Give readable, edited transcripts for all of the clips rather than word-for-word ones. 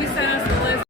he sent us the list.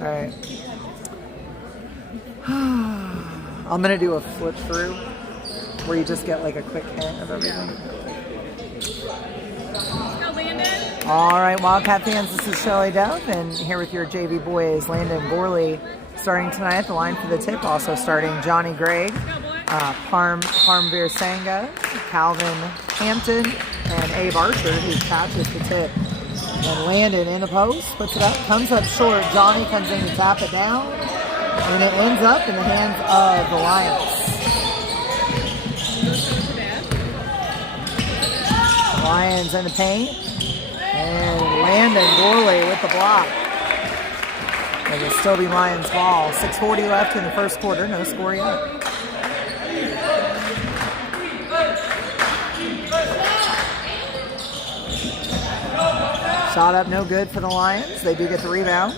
All right. I'm going to do a flip through where you just get like a quick hint of everything. All right, Wildcat fans, this is Shelly Dove, and here with your JV boys, Landon Gorley, starting tonight at the line for the tip. Also starting Johnny Gregg, Parmveer Sangha, Calvin Hampton, and Abe Archer, who catches the tip. And Landon in the post, puts it up, comes up short. Johnny comes in to tap it down, and it ends up in the hands of the Lions. Lions in the paint, and Landon Gorley with the block. It'll still be Lions ball. 6:40 left in the first quarter, no score yet. Shot up, no good for the Lions. They do get the rebound.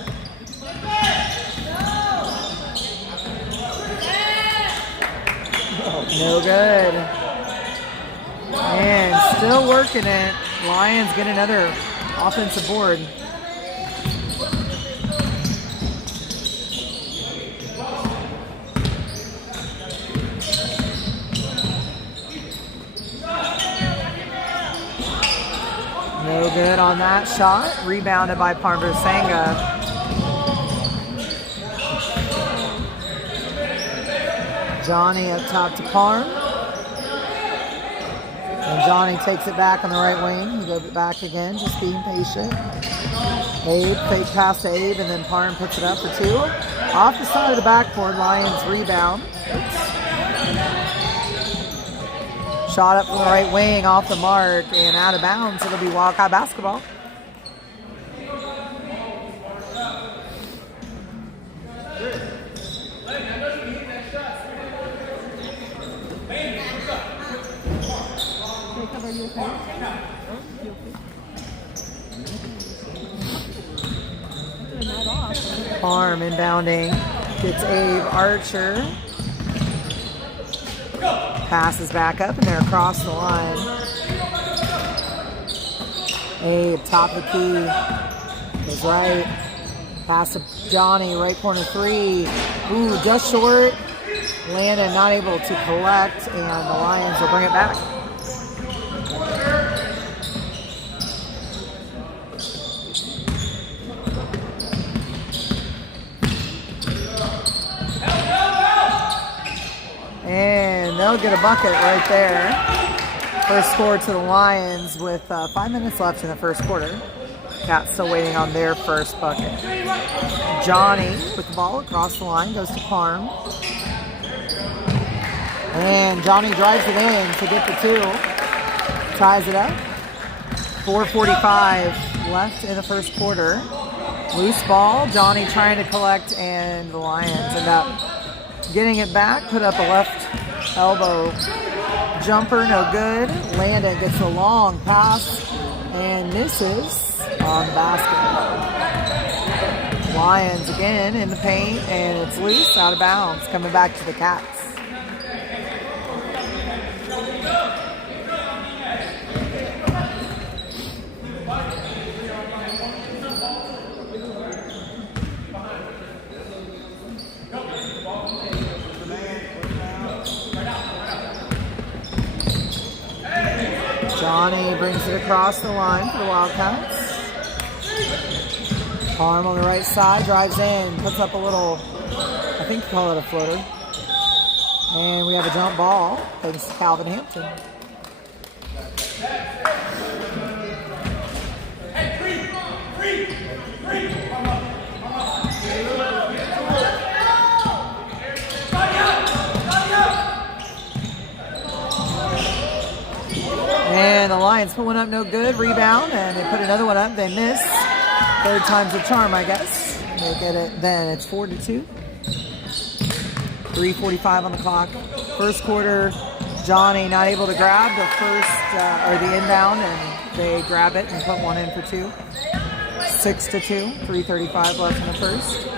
No good. And still working it. Lions get another offensive board. No good on that shot. Rebounded by Parmveer Sangha. Johnny up top to Parm. And Johnny takes it back on the right wing. He goes back again, just being patient. Abe, fake pass to Abe, and then Parm puts it up for two. Off the side of the backboard, Lions rebound. Shot up from the right wing, off the mark, and out of bounds. It'll be Wildcat basketball. Parm inbounding. Gets Abe Archer. Passes back up and they're across the line. Abe, top of the key. Goes right. Pass to Johnny, right corner three. Ooh, just short. Landon not able to collect, and the Lions will bring it back. And they'll get a bucket right there. First score to the Lions with 5 minutes left in the first quarter. Cats still waiting on their first bucket. Johnny with the ball across the line, goes to Parm. And Johnny drives it in to get the two. Ties it up. 4:45 left in the first quarter. Loose ball. Johnny trying to collect, and the Lions end up getting it back. Put up a left elbow jumper, no good. Landon gets a long pass and misses on the basket. Lions again in the paint, and it's loose, out of bounds, coming back to the Cats. Johnny brings it across the line for the Wildcats. Parm on the right side, drives in, puts up a little, I think you call it a floater. And we have a jump ball, thanks to Calvin Hampton. And the Lions put one up, no good. Rebound, and they put another one up. They miss. Third time's a charm, I guess. They get it. Then it's 4-2. 3:45 on the clock. First quarter, Johnny not able to grab the first or the inbound, and they grab it and put one in for two. 6-2. 3:35 left in the first.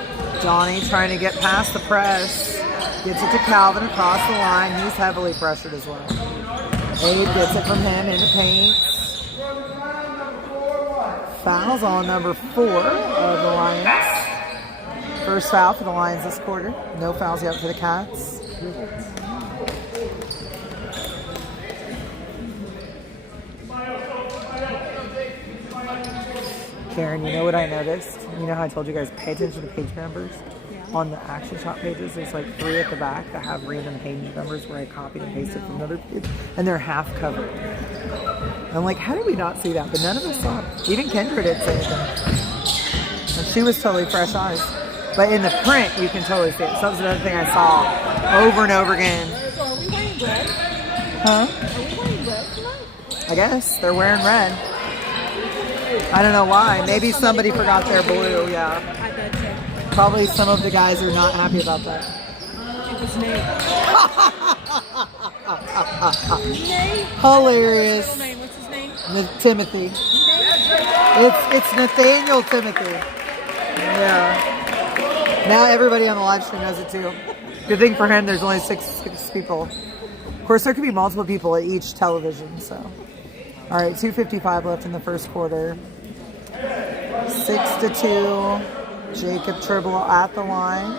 Johnny trying to get past the press. Gets it to Calvin across the line. He's heavily pressured as well. Abe gets it from him into paint. Fouls on number 4 of the Lions. First foul for the Lions this quarter. No fouls yet for the Cats. Karen, you know what I noticed? You know how I told you guys pay attention to page numbers? On the action shot pages, there's like 3 at the back that have random page numbers where I copied and pasted from another page, and they're half covered. I'm like, how did we not see that? But none of us saw it. Even Kendra didn't say anything. And she was totally fresh eyes. But in the print, you can totally see it. So that was another thing I saw over and over again. So are we wearing red? Huh? Are we wearing red tonight? I guess they're wearing red. I don't know why. Maybe somebody forgot their blue, yeah. I bet you. Probably some of the guys are not happy about that. It was Nate. Nate? Hilarious. What's his name? What's his name? Timothy. It's Nathaniel Timothy. Yeah. Now everybody on the live stream knows it too. Good thing for him, there's only six people. Of course, there could be multiple people at each television, so. All right, 2:55 left in the first quarter. 6-2. Jacob Tribble at the line.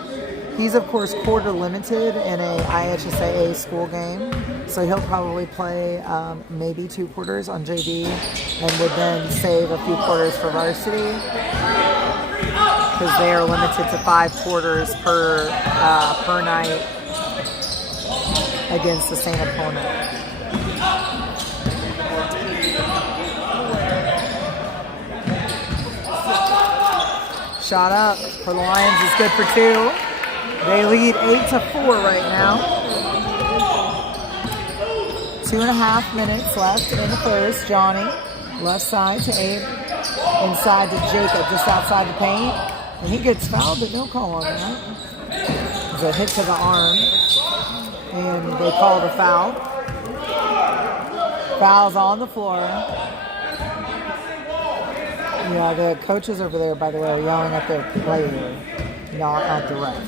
He's, of course, quarter limited in a IHSAA school game, so he'll probably play maybe 2 quarters on JV and would then save a few quarters for varsity because they are limited to 5 quarters per night against the same opponent. Shot up for the Lions is good for 2. They lead 8-4 right now. 2.5 minutes left in the first. Johnny, left side to Abe, inside to Jacob, just outside the paint. And he gets fouled, but no call on that. It's a hit to the arm. And they call the foul. Foul's on the floor. Yeah, the coaches over there, by the way, are yelling at their player. not at the ref.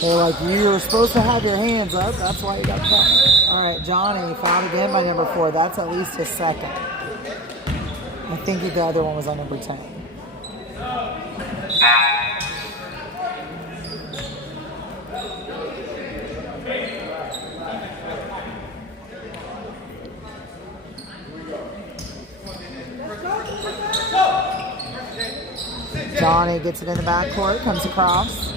They're like, you were supposed to have your hands up. That's why you got fouled. All right, Johnny fouled again by number 4. That's at least his second. I think the other one was on number 10. Johnny gets it in the backcourt, comes across.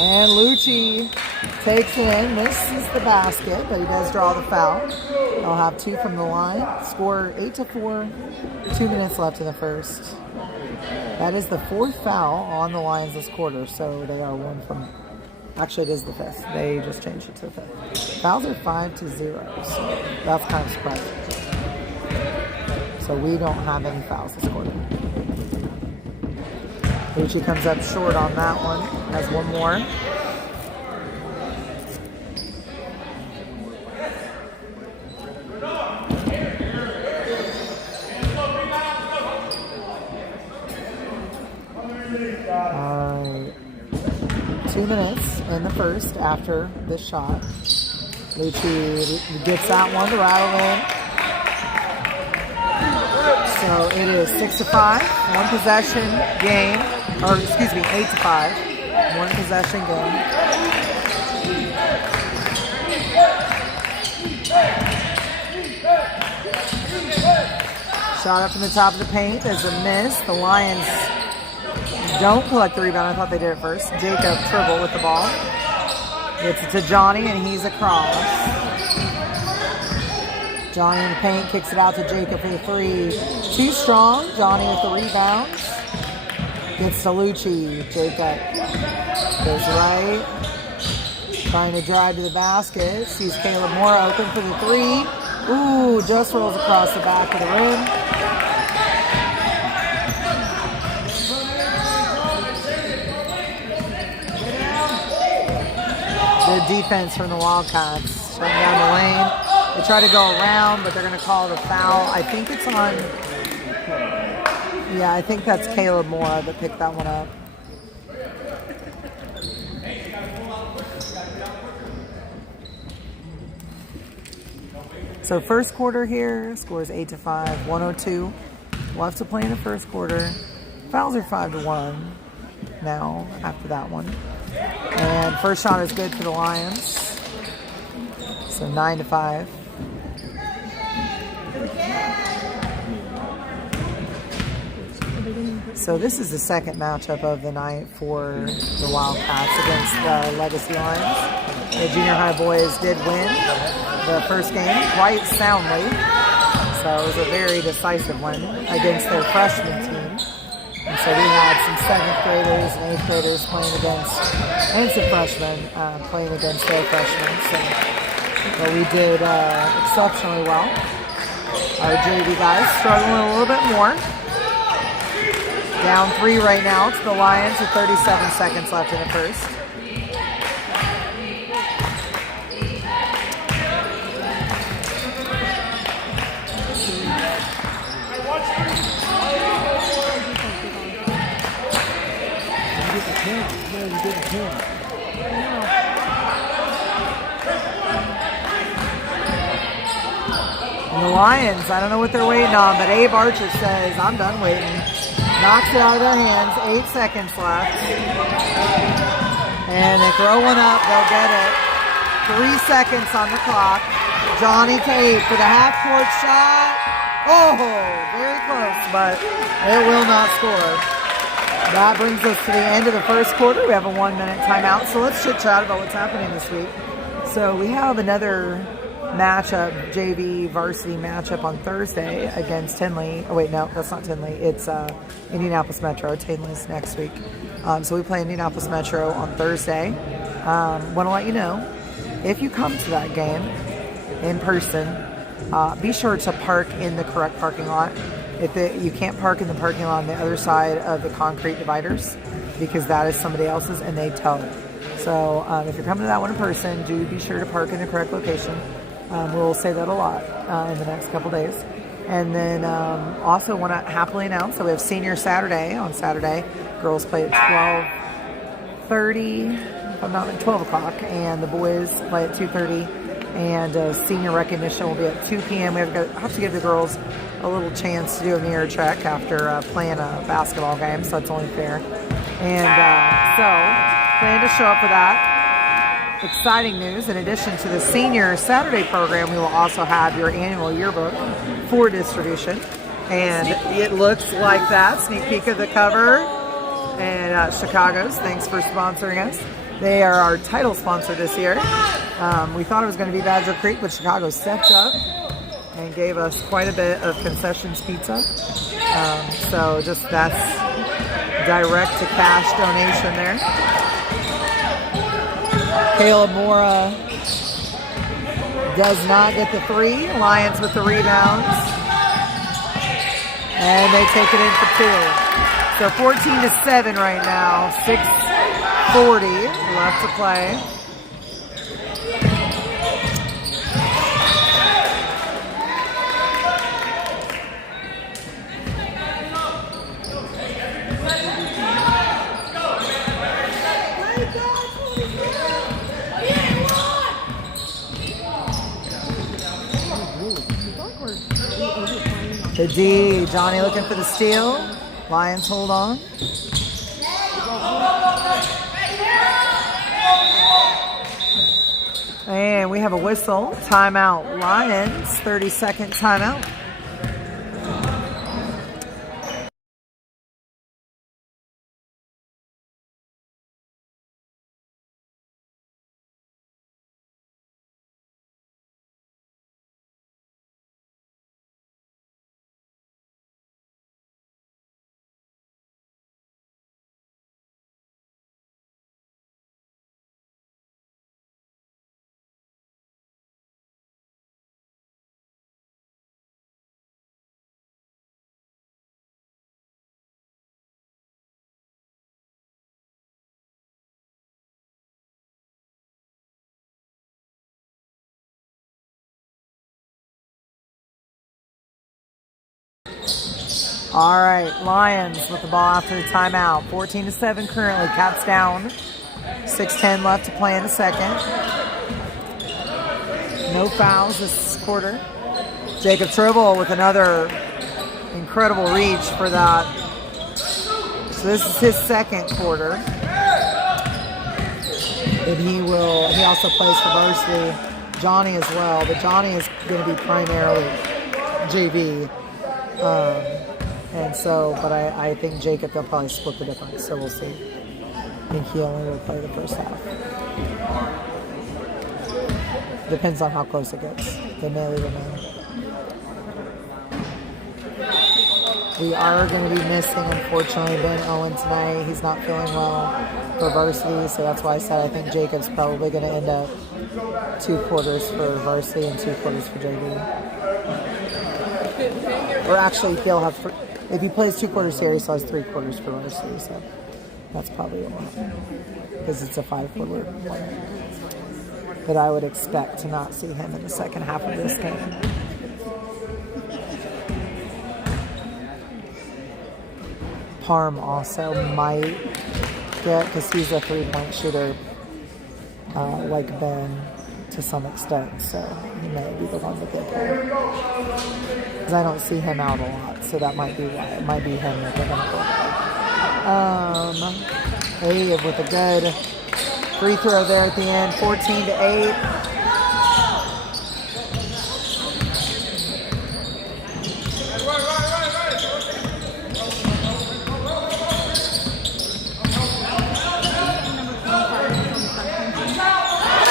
And Lucci takes it in, misses the basket, but he does draw the foul. They'll have 2 from the line. Score 8-4, 2 minutes left in the first. That is the 4th foul on the Lions this quarter, so they are 1 from... Actually, it is the 5th. They just changed it to the 5th. Fouls are 5-0, so that's kind of surprising. So we don't have any fouls this quarter. Lucci comes up short on that one. Has one more. All right. 2 minutes in the first after this shot. Lucci gets that one to rattle in. So it is 6-5, 1 possession game, or excuse me, 8-5, 1 possession game. Shot up from the top of the paint is a miss. The Lions don't collect the rebound. I thought they did it first. Jacob Tribble with the ball. Gets it to Johnny, and he's across. Johnny in the paint, kicks it out to Jacob for the 3. Too strong. Johnny with the rebounds. Gets to Lucci. Jacob goes right. Trying to drive to the basket. Sees Caleb Moore open for the 3. Ooh, just rolls across the back of the rim. Good defense from the Wildcats. Shutting down the lane. They try to go around, but they're going to call the foul. I think it's on... Yeah, I think that's Caleb Moore that picked that one up. So first quarter here, scores 8-5, 102 left to play in the first quarter. Fouls are 5-1 now after that one. And first shot is good for the Lions. So 9-5. So this is the second matchup of the night for the Wildcats against the Legacy Lions. The junior high boys did win the first game quite soundly. So it was a very decisive one against their freshman team. And so we had some 7th graders and 8th graders playing against, and some freshmen playing against their freshmen. So but we did exceptionally well. Our JV guys struggling a little bit more. Down 3 right now to the Lions with 37 seconds left in the first. And the Lions, I don't know what they're waiting on, but Abe Archer says, I'm done waiting. Knocks it out of their hands, 8 seconds left. And they throw one up, they'll get it. 3 seconds on the clock. Johnny Tate for the half-court shot. Oh, very close, but it will not score. That brings us to the end of the first quarter. We have a 1-minute timeout, so let's chit-chat about what's happening this week. So we have another matchup, JV varsity matchup on Thursday against Tinley. Oh wait, no, that's not Tinley. It's Indianapolis Metro. Tinley's next week. So we play Indianapolis Metro on Thursday. Want to let you know, if you come to that game in person, be sure to park in the correct parking lot. You can't park in the parking lot on the other side of the concrete dividers because that is somebody else's and they tow it. So if you're coming to that one in person, do be sure to park in the correct location. We'll say that a lot in the next couple days. And then also want to happily announce that we have Senior Saturday on Saturday. Girls play at 12:30, if I'm not 12 o'clock, and the boys play at 2:30. And senior recognition will be at 2 p.m. We have to give the girls a little chance to do a mirror check after playing a basketball game, so that's only fair. And so, plan to show up for that. Exciting news, in addition to the Senior Saturday program, we will also have your annual yearbook for distribution. And it looks like that. Sneak peek of the cover. And Chicago's, thanks for sponsoring us. They are our title sponsor this year. We thought it was going to be Badger Creek, but Chicago stepped up and gave us quite a bit of concessions pizza. So just that's direct to cash donation there. Caleb Mora does not get the three. Lions with the rebounds. And they take it in for two. So 14-7 right now. 6:40 left to play. The D, Johnny looking for the steal. Lions hold on. And we have a whistle. Timeout, Lions. 30-second timeout. All right, Lions with the ball after the timeout. 14-7 currently. Caps down. 6:10 left to play in the second. No fouls this quarter. Jacob Tribble with another incredible reach for that. So this is his second quarter. And he also plays for varsity. Johnny as well, but Johnny is going to be primarily JV. And so, but I think Jacob, they'll probably split the difference, so we'll see. I think he only will play the first half. Depends on how close it gets. They may leave him in. We are going to be missing, unfortunately, Ben Owen tonight. He's not feeling well for varsity, so that's why I said I think Jacob's probably going to end up 2 quarters for varsity and 2 quarters for JV. Or actually, he'll have, if he plays 2 quarters here, he still has 3 quarters for varsity, so that's probably what will happen. Because it's a 5-quarter one. But I would expect to not see him in the second half of this game. Parm also might get, because he's a 3-point shooter like Ben to some extent, so he may be the one that they play. Because I don't see him out a lot, so that might be why. It might be him that they're going to play. Abe with a good free throw there at the end, 14-8.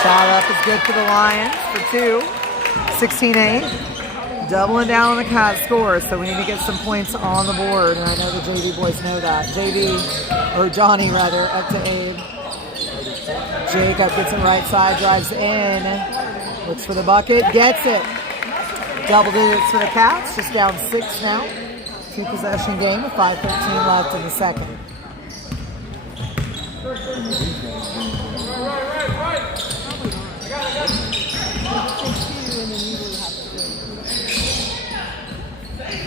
Shot up is good for the Lions for 2. 16-8. Doubling down on the Cat score, so we need to get some points on the board. And I know the JV boys know that. Johnny up to Abe. Jacob gets it right side, drives in. Looks for the bucket, gets it. Double digits for the Cats, just down 6 now. 2-possession game with 5:13 left in the second.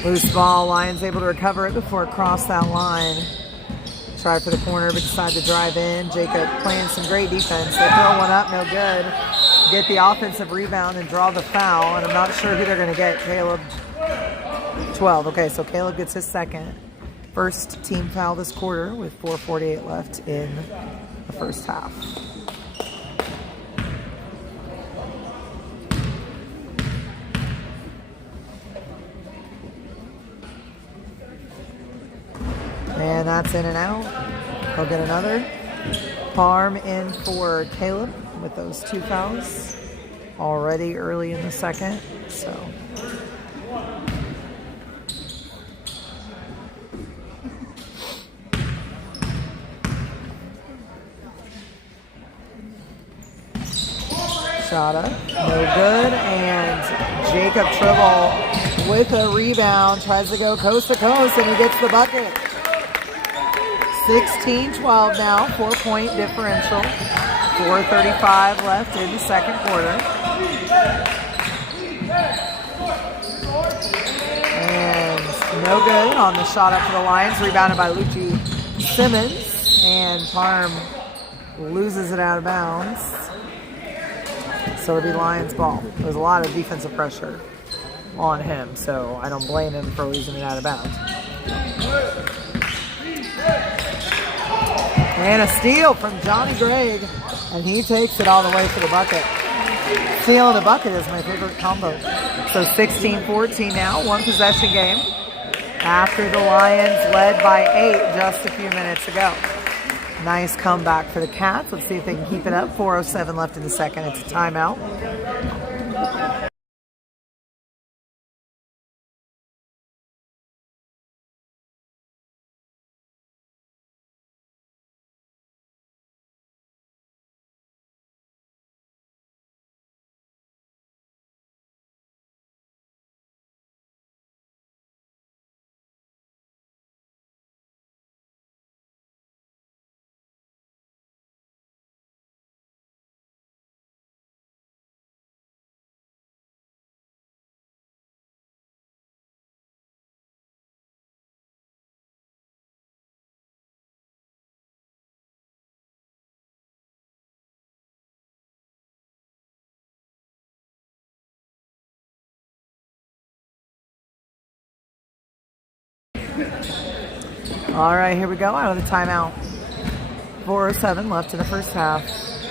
Loose ball. Lions able to recover it before it crossed that line. Try for the corner, but decide to drive in. Jacob playing some great defense. They throw one up, no good. Get the offensive rebound and draw the foul, and I'm not sure who they're going to get. Caleb, 12. Okay, so Caleb gets his second. First team foul this quarter with 4:48 left in the first half. And that's in and out. He'll get another. Parm in for Caleb with those 2 fouls already early in the second. So shot up, no good, and Jacob Tribble with a rebound, tries to go coast to coast, and he gets the bucket. 16-12 now, 4-point differential. 4:35 left in the second quarter. And no good on the shot up for the Lions, rebounded by Lucci Simmons, and Parm loses it out of bounds. So it'll be Lions ball. There's a lot of defensive pressure on him, so I don't blame him for losing it out of bounds. And a steal from Johnny Gregg, and he takes it all the way to the bucket. Steal and a bucket is my favorite combo. So 16-14 now, 1 possession game after the Lions led by 8 just a few minutes ago. Nice comeback for the Cats. Let's see if they can keep it up. 4:07 left in the second. It's a timeout. All right, here we go out of the timeout. 4:07 left in the first half.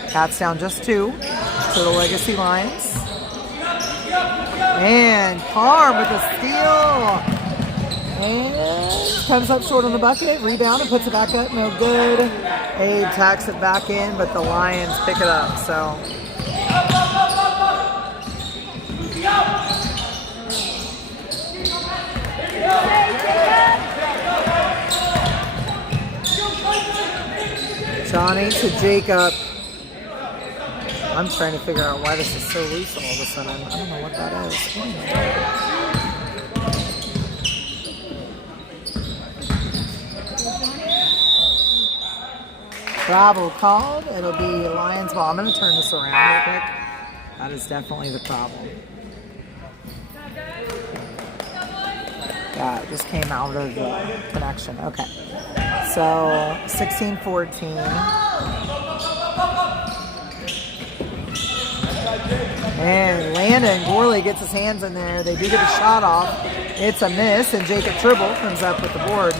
Cats down just 2 to the Legacy Lions. And Parm with a steal. And comes up short on the bucket. Rebound and puts it back up. No good. Abe tacks it back in, but the Lions pick it up. So Johnny to Jacob. I'm trying to figure out why this is so loose all of a sudden. I don't know what that is. Travel called. It'll be Lions ball. I'm going to turn this around real quick. That is definitely the problem. Yeah, it just came out of the connection. Okay. So 16-14. And Landon Gorley gets his hands in there. They do get a shot off. It's a miss, and Jacob Tribble comes up with the board.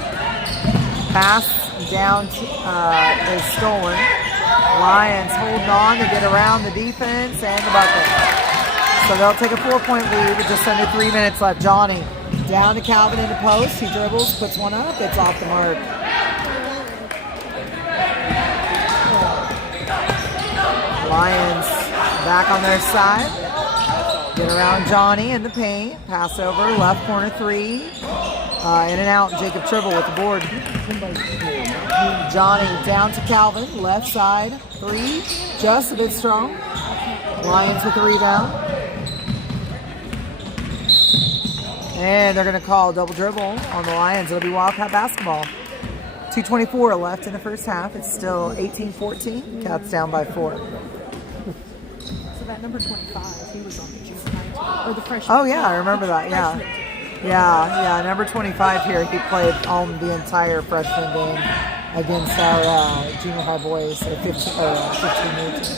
Pass down is stolen. Lions holding on to get around the defense and the bucket. So they'll take a 4-point lead with just under 3 minutes left. Johnny down to Calvin in the post. He dribbles, puts one up. It's off the mark. Lions back on their side. Get around Johnny in the paint. Pass over, left corner 3. In and out, Jacob Tribble with the board. Johnny down to Calvin, left side, 3. Just a bit strong. Lions with the rebound. And they're going to call a double dribble on the Lions. It'll be Wildcat basketball. 2:24 left in the first half. It's still 18-14. Cats down by 4. So that number 25, he was on the junior high team. Or the freshman. Oh, yeah, I remember that, yeah. Yeah, number 25 here. He played the entire freshman game against our junior high boys, or 15 year team.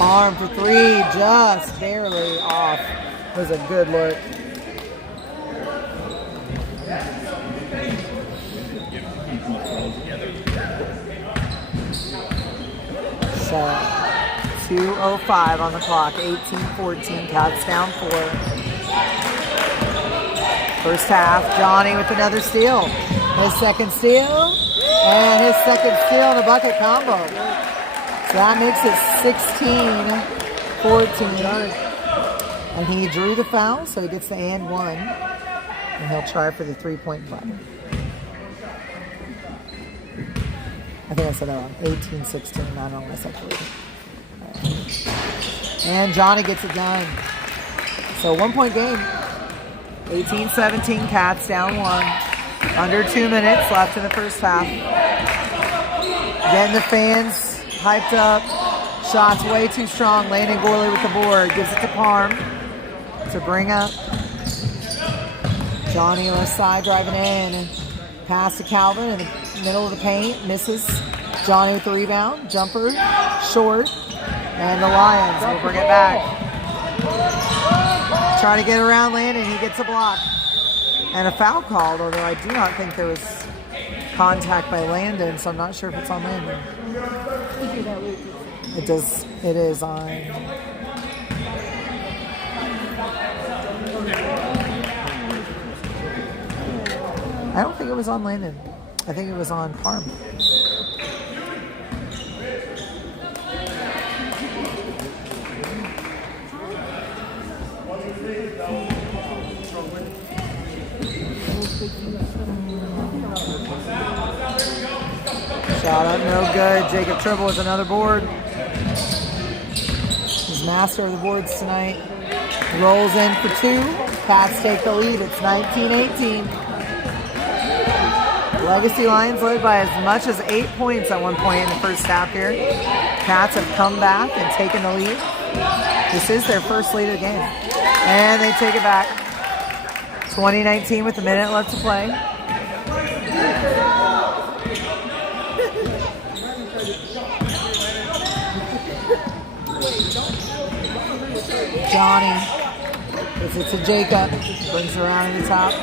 Arm for three, just barely off. It was a good look. So 2:05 on the clock, 18-14, Cats down 4. First half, Johnny with another steal. His second steal, and his second steal in a bucket combo. So that makes it 16-14. And he drew the foul, so he gets the and one. And he'll try for the 3-point play. I think I said that wrong. 18-16. I don't know what I said. And Johnny gets it done. So 1-point game. 18-17, Cats down 1. Under 2 minutes left in the first half. Getting the fans hyped up. Shots way too strong. Landon Gorley with the board. Gives it to Parm to bring up. Johnny on the side driving in. Pass to Calvin in the middle of the paint. Misses. Johnny with the rebound. Jumper. Short. And the Lions will bring it back. Trying to get around Landon. He gets a block. And a foul called, although I do not think there was contact by Landon, so I'm not sure if it's on Landon. It is on. I don't think it was on Landon. I think it was on Parm. Shot up, no good. Jacob Tribble with another board. He's master of the boards tonight. Rolls in for 2. Cats take the lead. It's 19-18. Legacy Lions led by as much as 8 points at one point in the first half here. Cats have come back and taken the lead. This is their first lead of the game. And they take it back. 2019 with a minute left to play. Johnny gives it to Jacob. Brings it around in the top.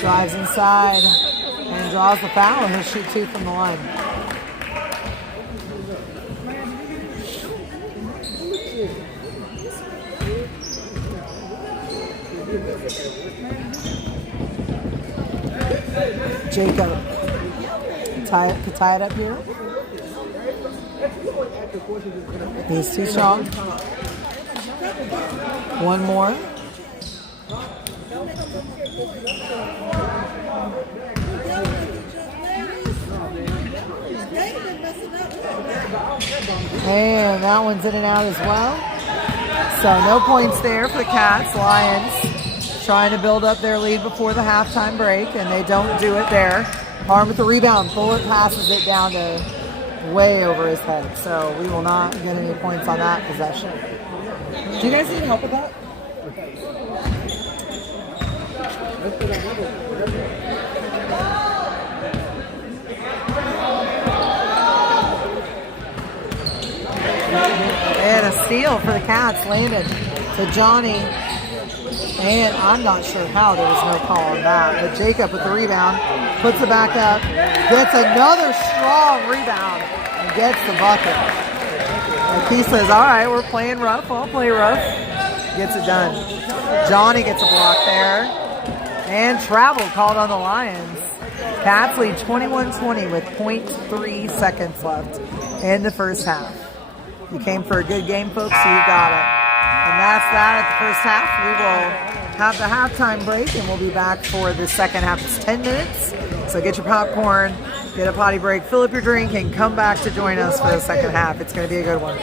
Drives inside. And draws the foul. He'll shoot 2 from the line. Jacob to tie it up here. He's too strong. One more. And that one's in and out as well. So no points there for the Cats. Lions trying to build up their lead before the halftime break, and they don't do it there. Parm with the rebound. Bullet passes it down to way over his head. So we will not get any points on that possession. Do you guys need help with that? And a steal for the Cats. Landed to Johnny. And I'm not sure how there was no call on that. But Jacob with the rebound. Puts it back up. Gets another strong rebound. And gets the bucket. Like he says, all right, we're playing rough. I'll play rough. Gets it done. Johnny gets a block there. And travel called on the Lions. Cats lead 21-20 with 0.3 seconds left in the first half. You came for a good game, folks, so you got it. And that's that at the first half. We will have the halftime break, and we'll be back for the second half. It's 10 minutes, so get your popcorn, get a potty break, fill up your drink, and come back to join us for the second half. It's going to be a good one.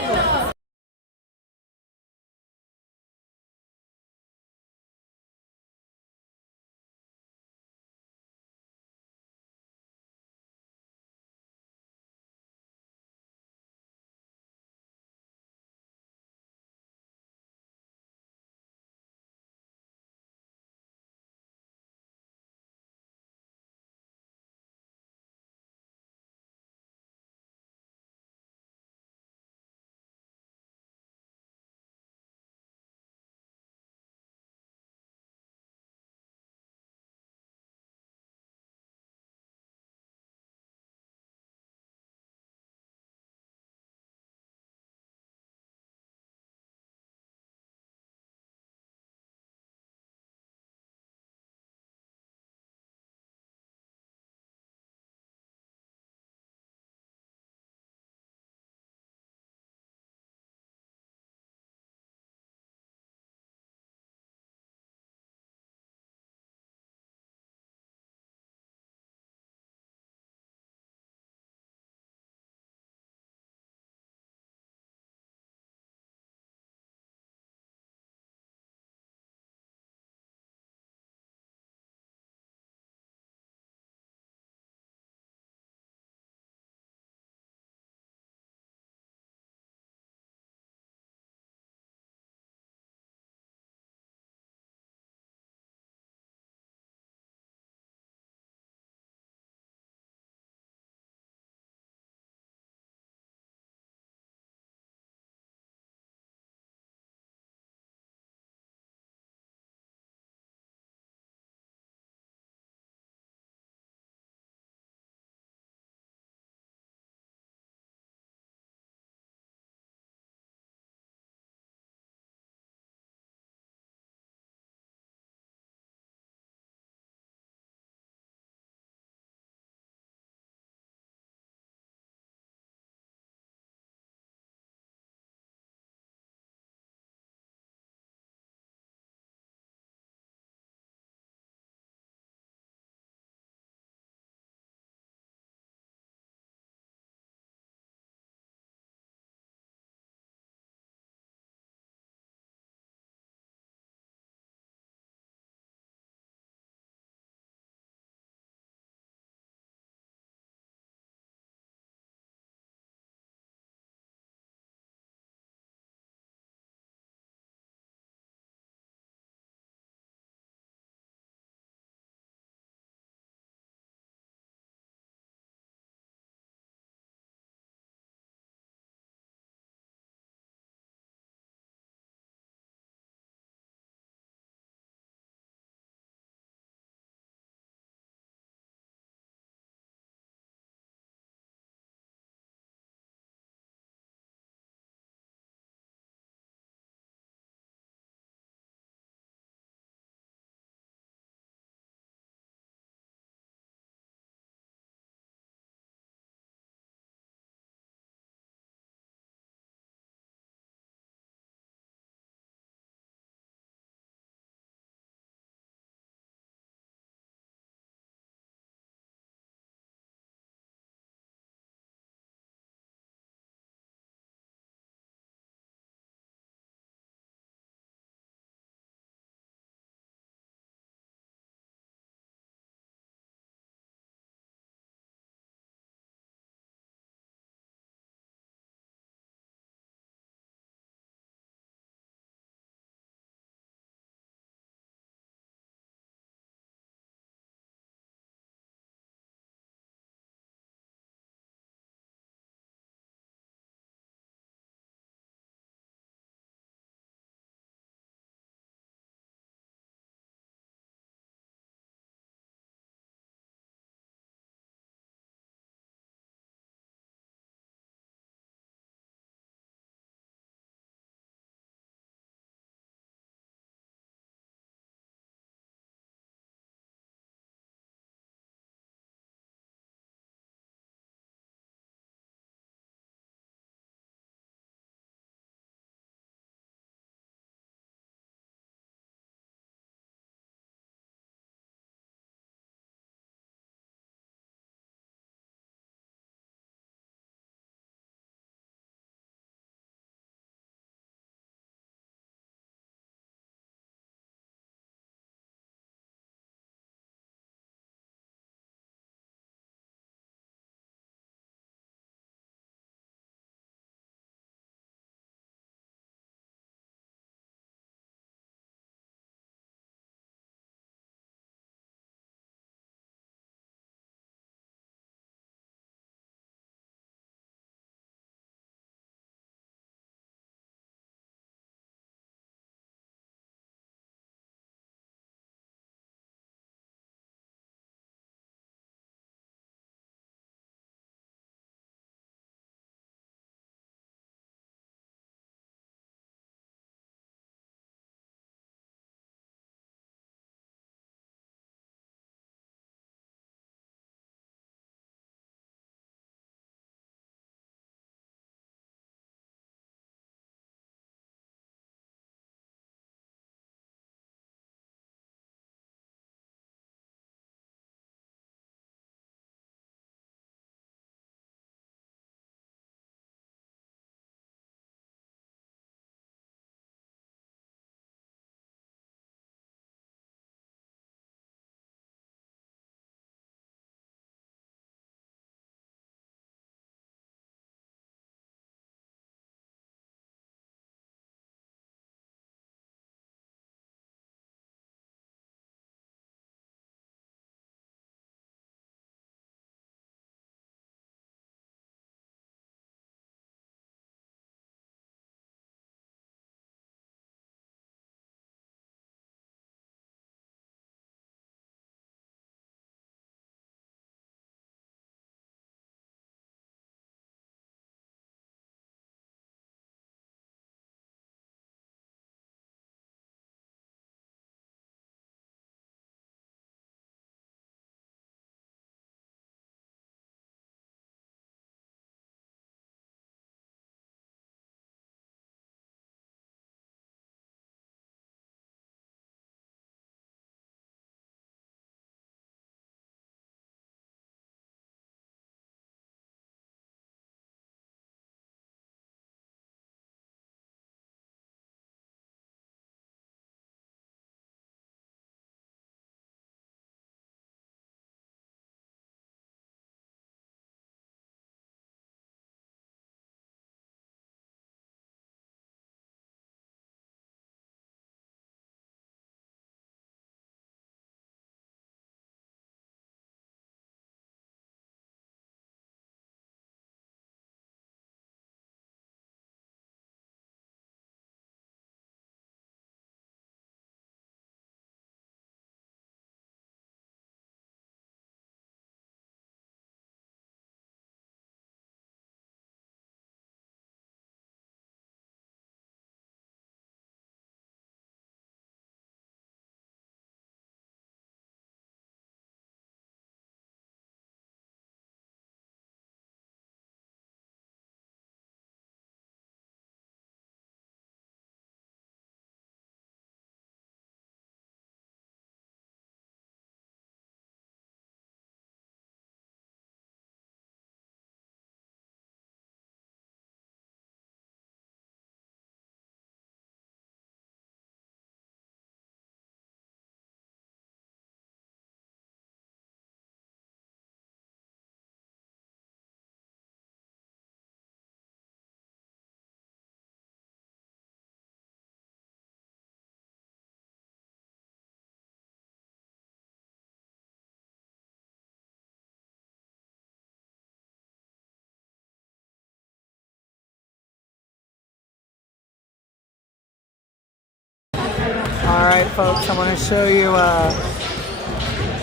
All right, folks, I want to show you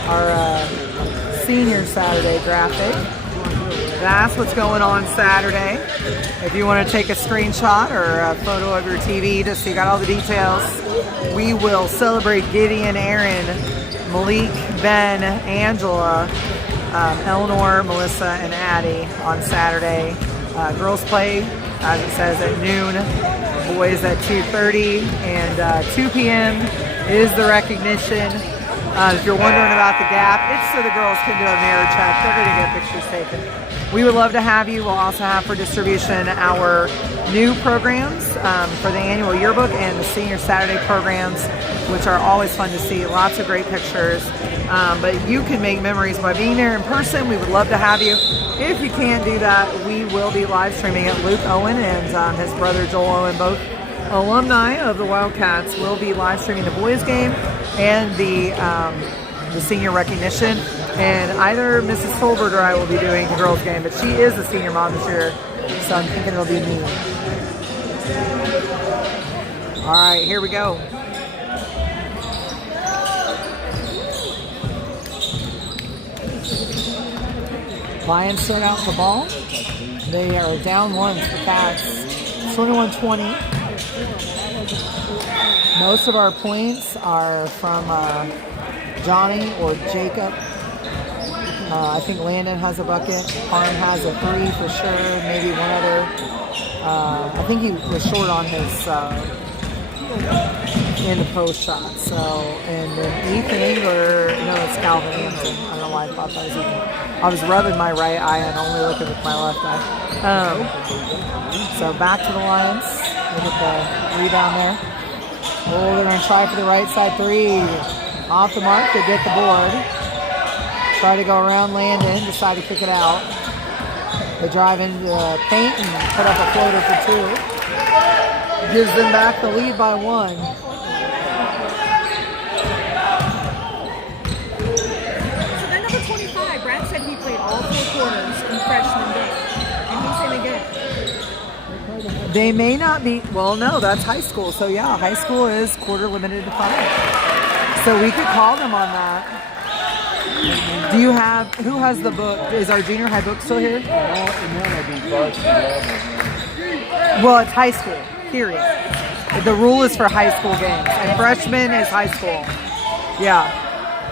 our senior Saturday graphic. That's what's going on Saturday. If you want to take a screenshot or a photo of your TV just so you got all the details, we will celebrate Gideon, Aaron, Malik, Ben, Angela, Eleanor, Melissa, and Addie on Saturday. Girls play, as it says, at noon. Boys at 2:30, and 2 p.m. is the recognition. If you're wondering about the gap, it's so the girls can do a mirror check. They're going to get pictures taken. We would love to have you. We'll also have for distribution our new programs for the annual yearbook and the senior Saturday programs, which are always fun to see. Lots of great pictures. But you can make memories by being there in person. We would love to have you. If you can't do that, we will be live streaming it. Luke Owen and his brother Joel Owen, both alumni of the Wildcats, will be live streaming the boys game and the senior recognition. And either Mrs. Tolbert or I will be doing the girls game, but she is a senior mom this year, so I'm thinking it'll be me. All right, here we go. Lions start out the ball. They are down 1 to the Cats. 21-20. Most of our points are from Johnny or Jacob. I think Landon has a bucket. Parm has a 3 for sure. Maybe one other. I think he was short on his in the post shot. So, and then Ethan Engler, no, it's Calvin Hampton. I don't know why I thought that was Ethan. I was rubbing my right eye and only looking with my left eye. So back to the Lions. Look at the rebound there. Oh, they're going to try for the right side 3. Off the mark, they get the board. Try to go around Landon, decide to kick it out. They drive into the paint and put up a floater for 2. Gives them back the lead by 1. So then number 25, Brad said he played all 4 quarters in freshman game. And he's in again. They may not be, well, no, that's high school. So yeah, high school is quarter limited to 5. So we could call them on that. Do you have, who has the book? Is our junior high book still here? Well, it's high school, period. The rule is for high school games. And freshman is high school. Yeah.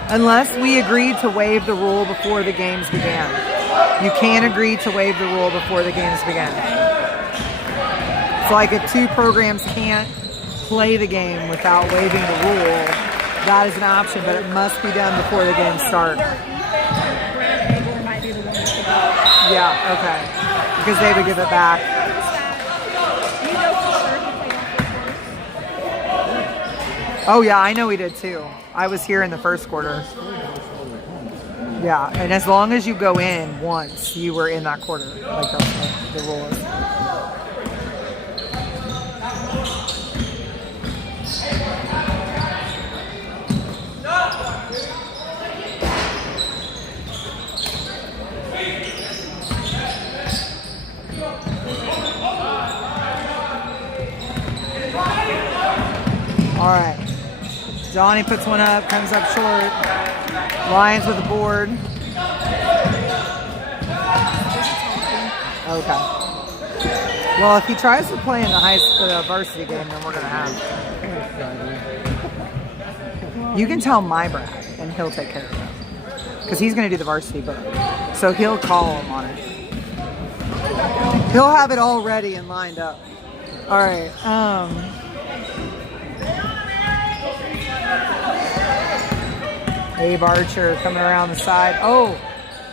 Unless we agreed to waive the rule before the games began. You can't agree to waive the rule before the games began. It's like if 2 programs can't play the game without waiving the rule, that is an option, but it must be done before the games start. Yeah, okay. Because they would give it back. Oh yeah, I know we did too. I was here in the first quarter. Yeah, and as long as you go in once, you were in that quarter. Like that's what the rule is. All right, Johnny puts one up, comes up short. Lions with the board. Okay. Well, if he tries to play in the varsity game, then we're gonna have him. You can tell my Brad, and he'll take care of it, because he's gonna do the varsity book, so he'll call him on it. He'll have it all ready and lined up. All right. Abe Archer coming around the side. Oh,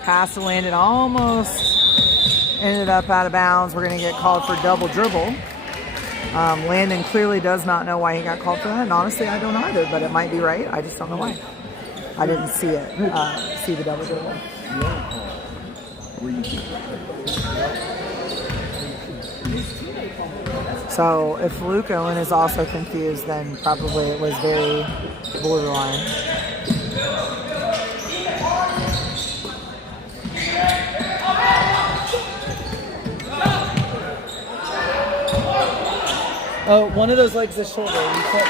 pass to Landon, almost ended up out of bounds. We're going to get called for double dribble. Landon clearly does not know why he got called for that, and honestly, I don't either, but it might be right. I just don't know why. I didn't see it, see the double dribble. So if Luke Owen is also confused, then probably it was very borderline. Oh, one of those legs is shoulder. You put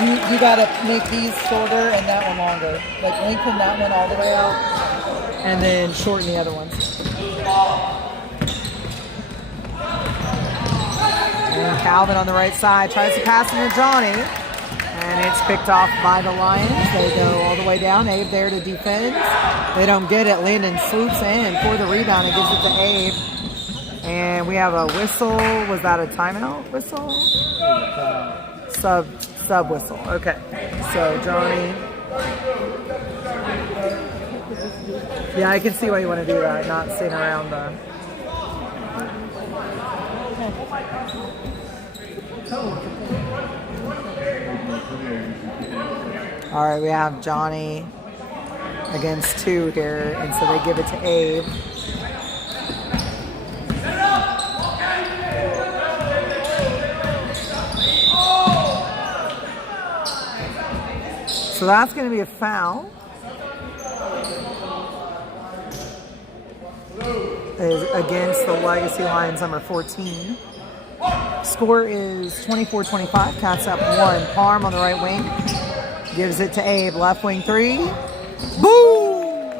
You gotta make these shorter and that one longer. Like lengthen that one all the way out, and then shorten the other ones. And Calvin on the right side tries to pass it to Johnny, and it's picked off by the Lions. They go all the way down. Abe there to defend. They don't get it. Landon swoops in for the rebound and gives it to Abe. And we have a whistle. Was that a timeout whistle? Sub whistle. Okay. So Johnny. Yeah, I can see why you want to do that. Not sitting around the. All right, we have Johnny against 2 here, and so they give it to Abe. So that's going to be a foul. Is against the Legacy Lions, number 14. Score is 24-25. Cats up 1. Parm on the right wing. Gives it to Abe. Left wing 3. Boom!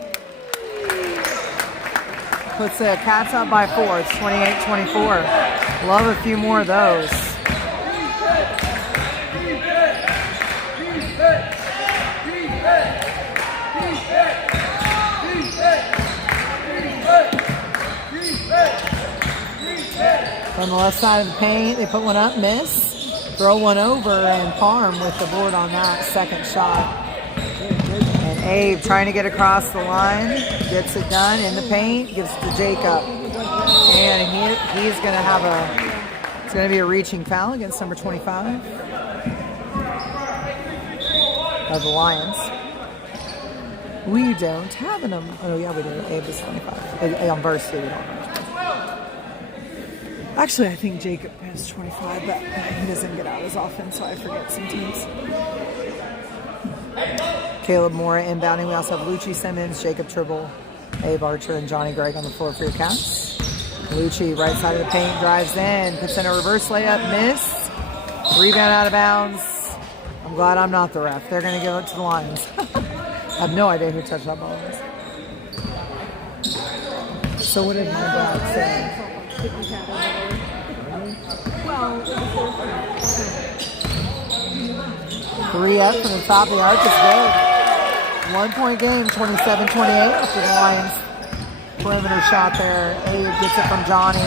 Puts the Cats up by 4. It's 28-24. Love a few more of those. From the left side of the paint, they put one up, miss. Throw one over, and Parm with the board on that second shot. And Abe trying to get across the line, gets it done in the paint, gives it to Jacob. And he's going to have it's going to be a reaching foul against number 25 of the Lions. We don't have an, oh yeah, we do. Abe is 25. On varsity, we don't have. Actually, I think Jacob has 25, but he doesn't get out as often, so I forget sometimes. Caleb Mora inbounding. We also have Lucci Simmons, Jacob Tribble, Abe Archer, and Johnny Gregg on the floor for your Cats. Lucci, right side of the paint, drives in, puts in a reverse layup, miss. Rebound out of bounds. I'm glad I'm not the ref. They're going to give it to the Lions. I have no idea who touched that ball. So what did my dad say? Three up from the top of the arc is good. 1 point game, 27-28 after the Lions perimeter shot there. Abe gets it from Johnny.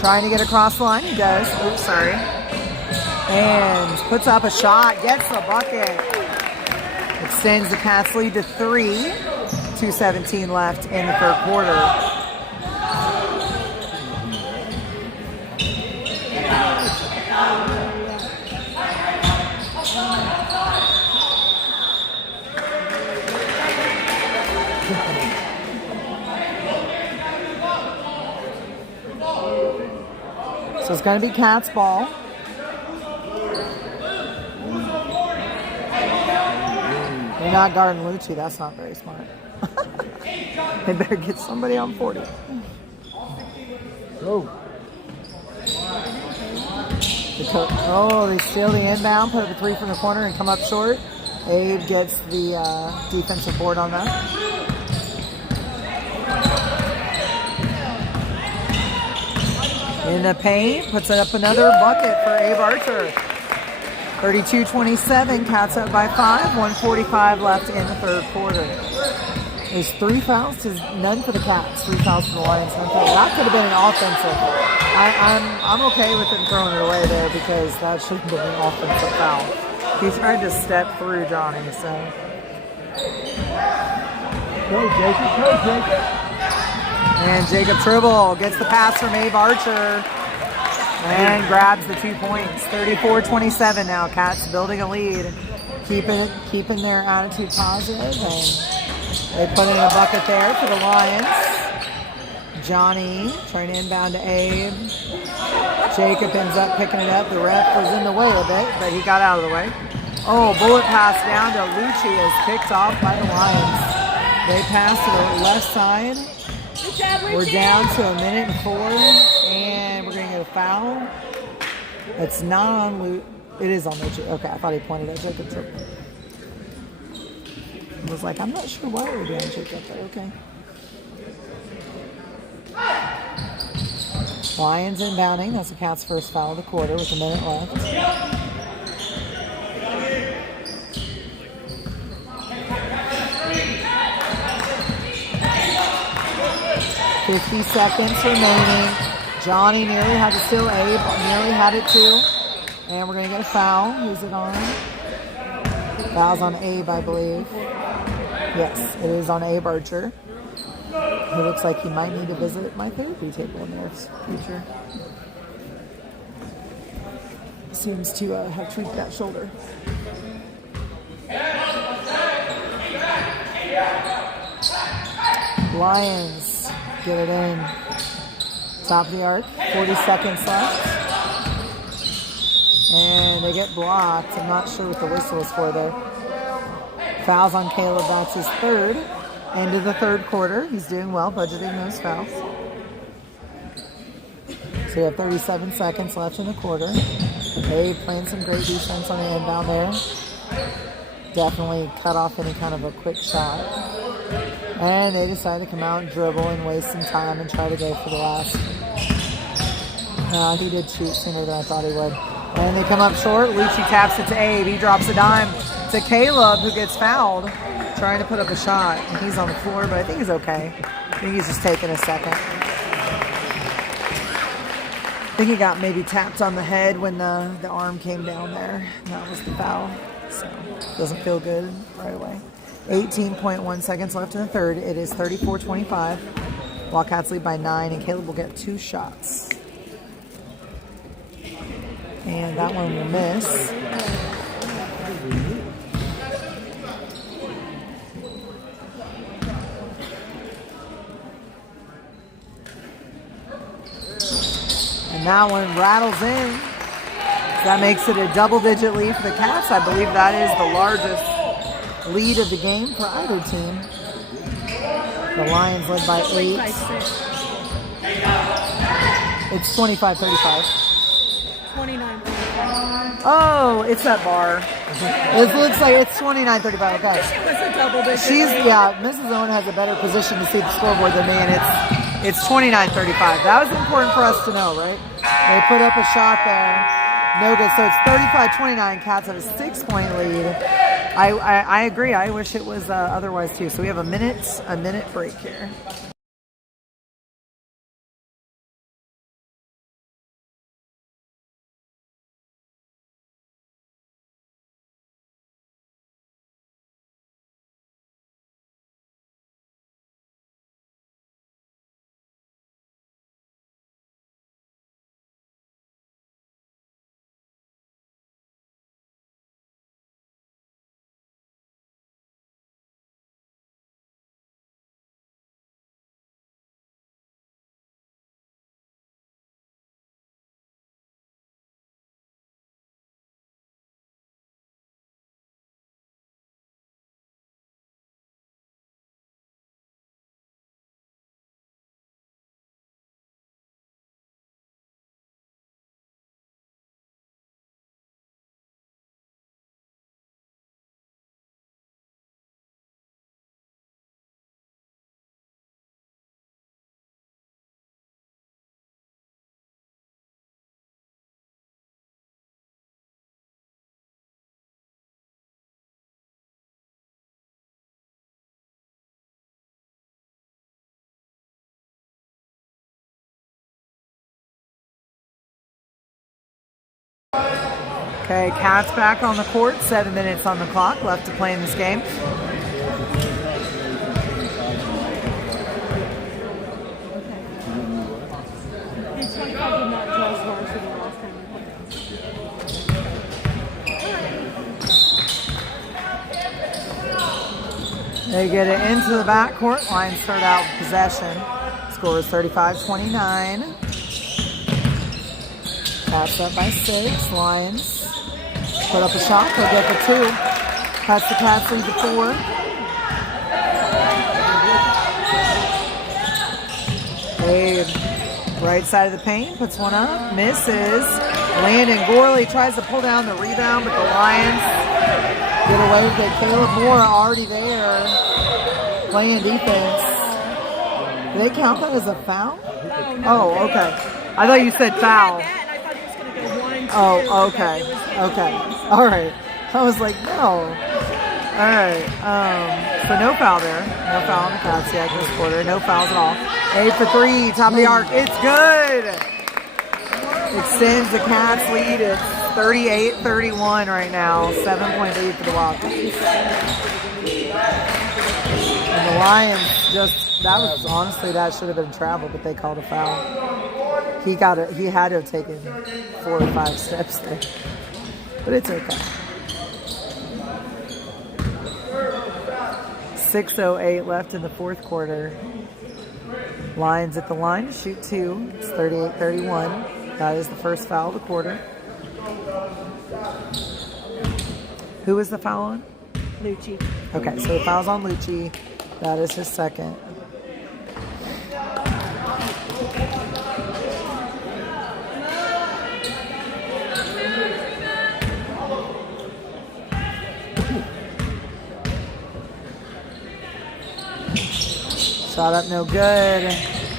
Trying to get across the line. He does. Oops, sorry. And puts up a shot. Gets the bucket. Extends the Cats lead to 3. 2:17 left in the third quarter. So it's going to be Cats ball. They're not guarding Lucci. That's not very smart. They better get somebody on 40. Go. They steal the inbound, put up a 3 from the corner, and come up short. Abe gets the defensive board on that. In the paint, puts it up another bucket for Abe Archer. 32-27, Cats up by 5, 1:45 left in the third quarter. There's 3 fouls to none for the Cats, 3 fouls for the Lions. That could have been an offensive. I'm okay with him throwing it away there because that should have been an offensive foul. He tried to step through Johnny, so. Go, Jacob, go, Jacob. And Jacob Tribble gets the pass from Abe Archer and grabs the 2 points. 34-27 now. Cats building a lead, keeping their attitude positive, and they put in a bucket there for the Lions. Johnny trying to inbound to Abe. Jacob ends up picking it up. The ref was in the way a bit, but he got out of the way. Oh, bullet pass down to Lucci is picked off by the Lions. They pass to the left side. We're down to 1:04, and we're going to get a foul. It's not on It is on the okay, I thought he pointed at Jacob too. I was like, I'm not sure why we're doing Jacob, but okay. Lions inbounding. That's the Cats' first foul of the quarter with a minute left. $50 seconds remaining. Johnny nearly had to steal Abe. Nearly had it too. And we're going to get a foul. Who's it on? Foul's on Abe, I believe. Yes, it is on Abe Archer. He looks like he might need to visit my therapy table in the near future. Seems to have tweaked that shoulder. Lions get it in. Top of the arc. 40 seconds left. And they get blocked. I'm not sure what the whistle is for there. Fouls on Caleb. That's his third. End of the third quarter. He's doing well, budgeting those fouls. So we have 37 seconds left in the quarter. They playing some great defense on the inbound there. Definitely cut off any kind of a quick shot. And they decide to come out and dribble and waste some time and try to go for the last. He did shoot sooner than I thought he would. And they come up short. Lucci taps it to Abe. He drops a dime to Caleb, who gets fouled, trying to put up a shot. And he's on the floor, but I think he's okay. I think he's just taking a second. I think he got maybe tapped on the head when the arm came down there. That was the foul. So doesn't feel good right away. 18.1 seconds left in the third. It is 34-25. Wildcats lead by 9, and Caleb will get 2 shots. And that one will miss. And that one rattles in. That makes it a double-digit lead for the Cats. I believe that is the largest lead of the game for either team. The Lions led by 8. It's 25-35. 29. Oh, it's that bar. It looks like it's 29-35. Okay. It was a double digit. Mrs. Owen has a better position to see the scoreboard than me, and it's 29-35. That was important for us to know, right? They put up a shot there. No good. So it's 35-29. Cats have a 6-point lead. I agree. I wish it was otherwise too. So we have a minute break here. Okay, Cats back on the court. 7 minutes on the clock left to play in this game. They get it into the backcourt. Lions start out with possession. Score is 35-29. Cats up by 6. Lions put up a shot. They'll get the 2. Pass the Cats lead to 4. Abe, right side of the paint, puts one up, misses. Landon Gorley tries to pull down the rebound, but the Lions get away with it. Caleb Moore already there, playing defense. Do they count that as a foul? Oh, okay. I thought you said foul. I thought he was going to go 1, 2. Oh, okay. Okay. All right. I was like, no. All right. So no foul there. No foul on the Cats yet this quarter. No fouls at all. 8 for 3, top of the arc. It's good. Extends the Cats lead. It's 38-31 right now. 7-point lead for the Wildcats. And the Lions just, that was honestly, that should have been travel, but they called a foul. He had to have taken 4 or 5 steps there. But it's okay. 6:08 left in the fourth quarter. Lions at the line to shoot 2. It's 38-31. That is the first foul of the quarter. Who was the foul on? Lucci. Okay, so the foul's on Lucci. That is his second. Shot up, no good.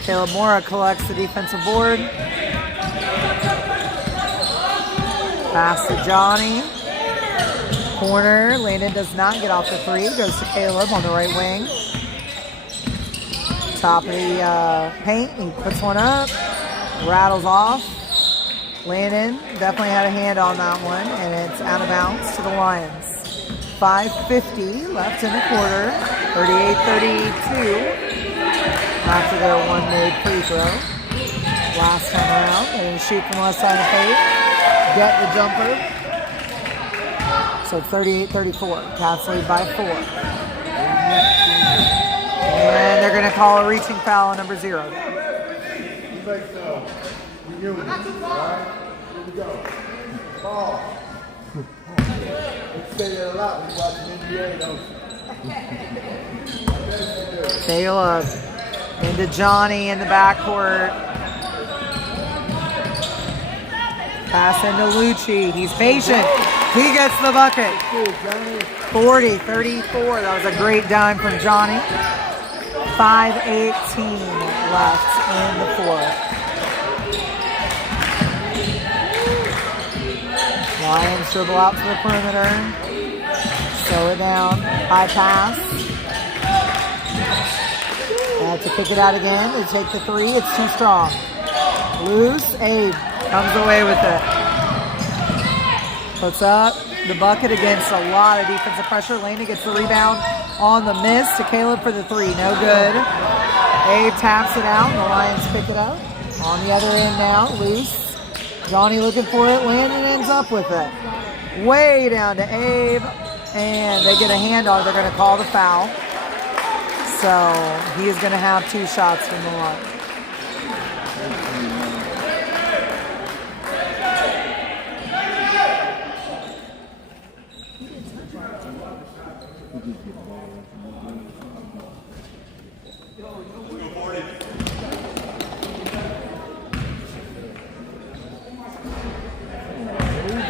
Caleb Mora collects the defensive board. Pass to Johnny. Corner. Landon does not get off the 3. Goes to Caleb on the right wing. Top of the paint. He puts one up. Rattles off. Landon definitely had a hand on that one. And it's out of bounds to the Lions. 5:50 left in the quarter. 38-32. After their one made free throw. Last time around. They're going to shoot from left side of the paint. Get the jumper. So 38-34. Cats lead by 4. And they're going to call a reaching foul on number 0. You make some reunion. All right? Here we go. Ball. You say that a lot when you watch the NBA, don't you? Caleb into Johnny in the backcourt. Pass into Lucci. He's patient. He gets the bucket. 40-34. That was a great dime from Johnny. 5:18 left in the fourth. Lions dribble out to the perimeter. Slow it down. High pass. They have to kick it out again. They take the 3. It's too strong. Loose. Abe comes away with it. Puts up the bucket against a lot of defensive pressure. Landon gets the rebound on the miss to Caleb for the 3. No good. Abe taps it out. The Lions pick it up. On the other end now. Loose. Johnny looking for it. Landon ends up with it. Way down to Abe. And they get a hand on it. They're going to call the foul. So he is going to have 2 shots from the line.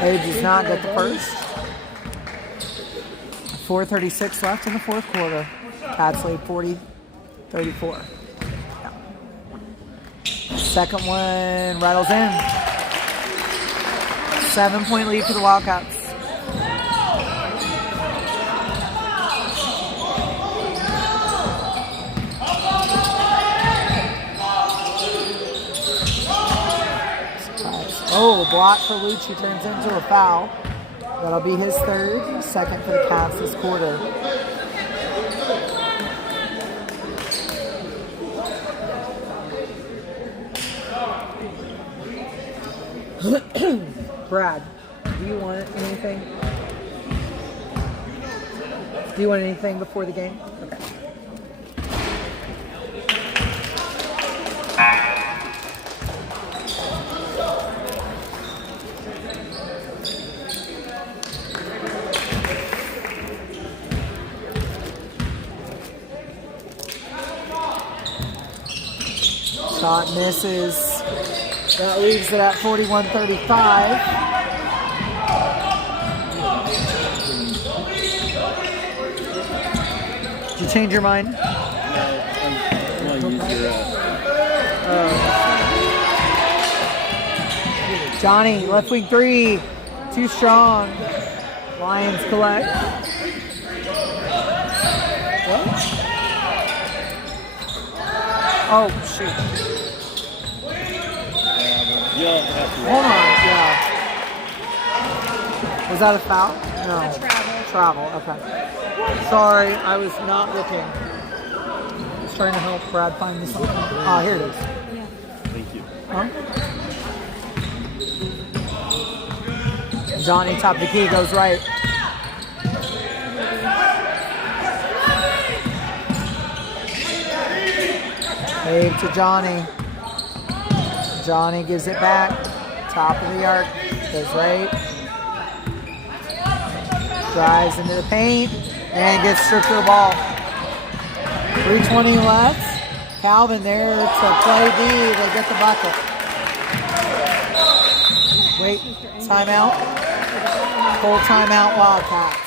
Abe does not get the first. 4:36 left in the fourth quarter. Cats lead 40-34. Second one rattles in. 7-point lead for the Wildcats. Oh, block for Lucci turns into a foul. That'll be his 3rd, second for the Cats this quarter. Brad, do you want anything? Do you want anything before the game? Okay. Shot misses. That leaves it at 41-35. Did you change your mind? I'm going to use your... Johnny, left wing three. Too strong. Lions collect. What? Oh, shoot. Hold on, yeah. Was that a foul? No. Travel, okay. Sorry, I was not looking. I was trying to help Brad find this. Ah, here it is. Yeah. Thank you. Huh? Johnny, top of the key, goes right. Wave to Johnny. Johnny gives it back. Top of the arc. Goes right. Drives into the paint. And gets stripped to the ball. 3:20 left. Calvin there to play D. They get the bucket. Wait. Timeout. Full timeout, Wildcats.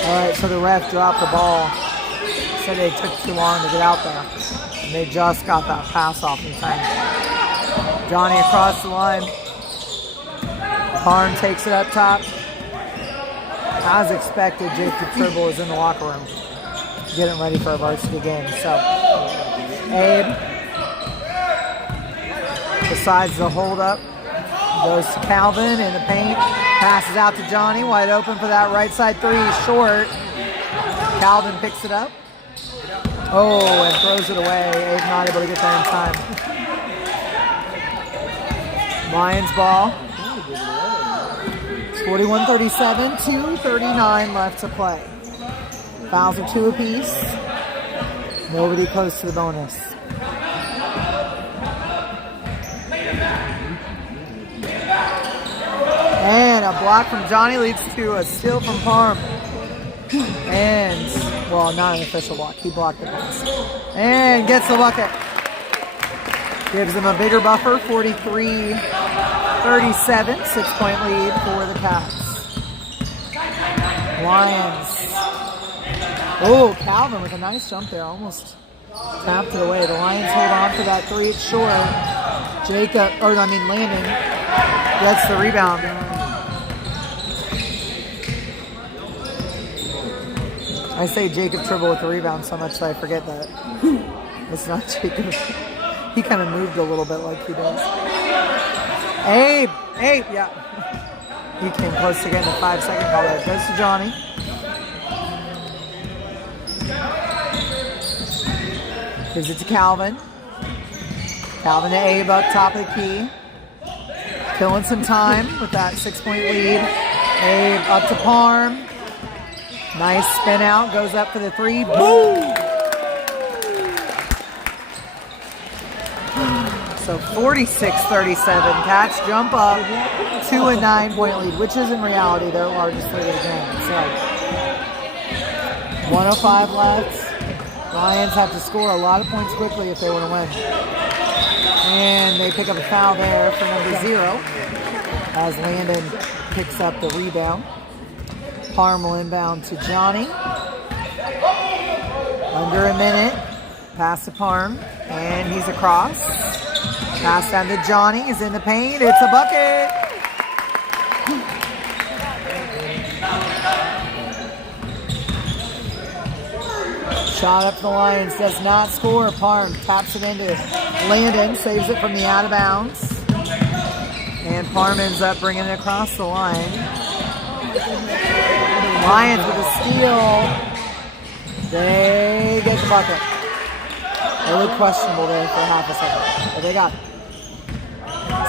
All right, so the ref dropped the ball. Said they took too long to get out there. And they just got that pass off in time. Johnny across the line. Harn takes it up top. As expected, Jacob Tribble is in the locker room getting ready for a varsity game. So, Abe, besides the holdup, goes to Calvin in the paint. Passes out to Johnny, wide open for that right side three, short. Calvin picks it up. Oh, and throws it away. Abe not able to get there in time. Lions ball. It's 41-37, 2:39 left to play. Fouls are 2 apiece. Nobody close to the bonus. And a block from Johnny leads to a steal from Parm. And, well, not an official block. He blocked the pass. And gets the bucket. Gives them a bigger buffer, 43-37. 6-point lead for the Cats. Lions. Oh, Calvin with a nice jump there. Almost tapped it away. The Lions hold on for that three. It's short. Landon gets the rebound. I say Jacob Tribble with the rebound so much that I forget that it's not Jacob. He kind of moved a little bit like he does. Abe, yeah. He came close to getting a 5-second call there. Goes to Johnny. Gives it to Calvin. Calvin to Abe up top of the key. Killing some time with that 6-point lead. Abe up to Parm. Nice spin out. Goes up for the three. Boom! So 46-37. Cats jump up to a 9-point lead, which is in reality their largest lead of the game. So 105 left. Lions have to score a lot of points quickly if they want to win. And they pick up a foul there for number 0 as Landon picks up the rebound. Parm will inbound to Johnny. Under a minute. Pass to Parm. And he's across. Pass down to Johnny. He's in the paint. It's a bucket. Shot up the Lions. Does not score. Parm taps it into Landon. Saves it from the out of bounds. And Parm ends up bringing it across the line. Lions with a steal. They get the bucket. They look questionable there for half a second, but they got it.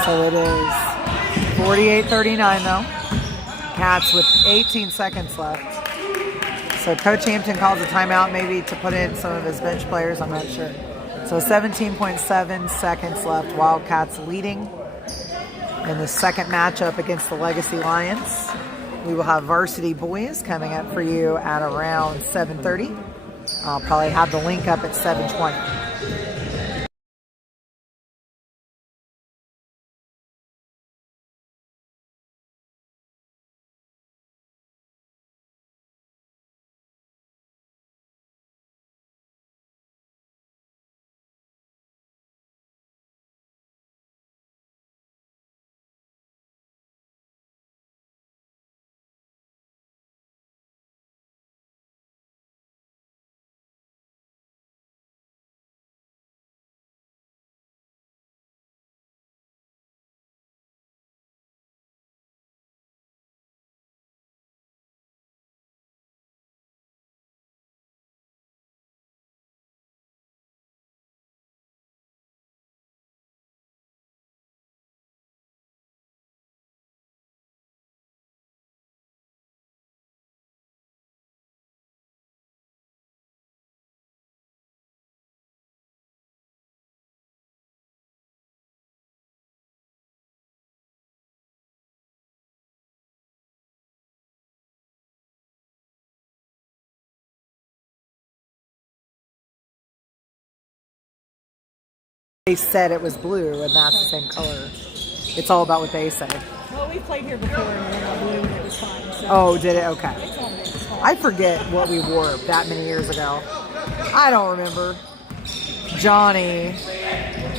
So it is 48-39 though. Cats with 18 seconds left. So Coach Hampton calls a timeout maybe to put in some of his bench players, I'm not sure. So 17.7 seconds left. Wildcats leading in the second matchup against the Legacy Lions. We will have varsity boys coming up for you at around 7:30. I'll probably have the link up at 7:20. They said it was blue, and that's the same color. It's all about what they say. Well, we played here before and we were blue and it was fine. So Oh, did it? Okay. it's all good. It's fine. I forget what we wore that many years ago. I don't remember. Johnny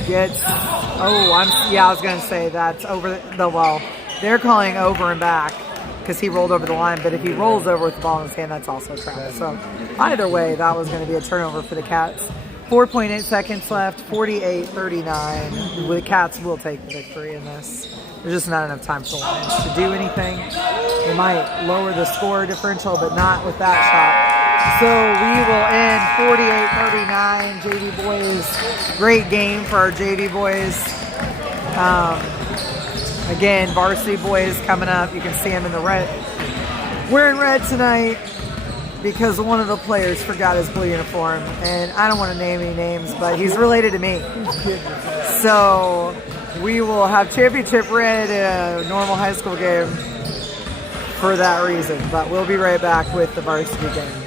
gets. I was gonna say that's over the well. They're calling over and back because he rolled over the line. But if he rolls over with the ball in his hand, that's also travel. So either way, that was going to be a turnover for the Cats. 4.8 seconds left. 48-39. The Cats will take the victory in this. There's just not enough time for the Lions to do anything. They might lower the score differential, but not with that shot. So we will end 48-39. JV boys, great game for our JV boys. Again, varsity boys coming up. You can see them in the red. Wearing red tonight because one of the players forgot his blue uniform. And I don't want to name any names, but he's related to me. So we will have championship red in a normal high school game for that reason. But we'll be right back with the varsity game.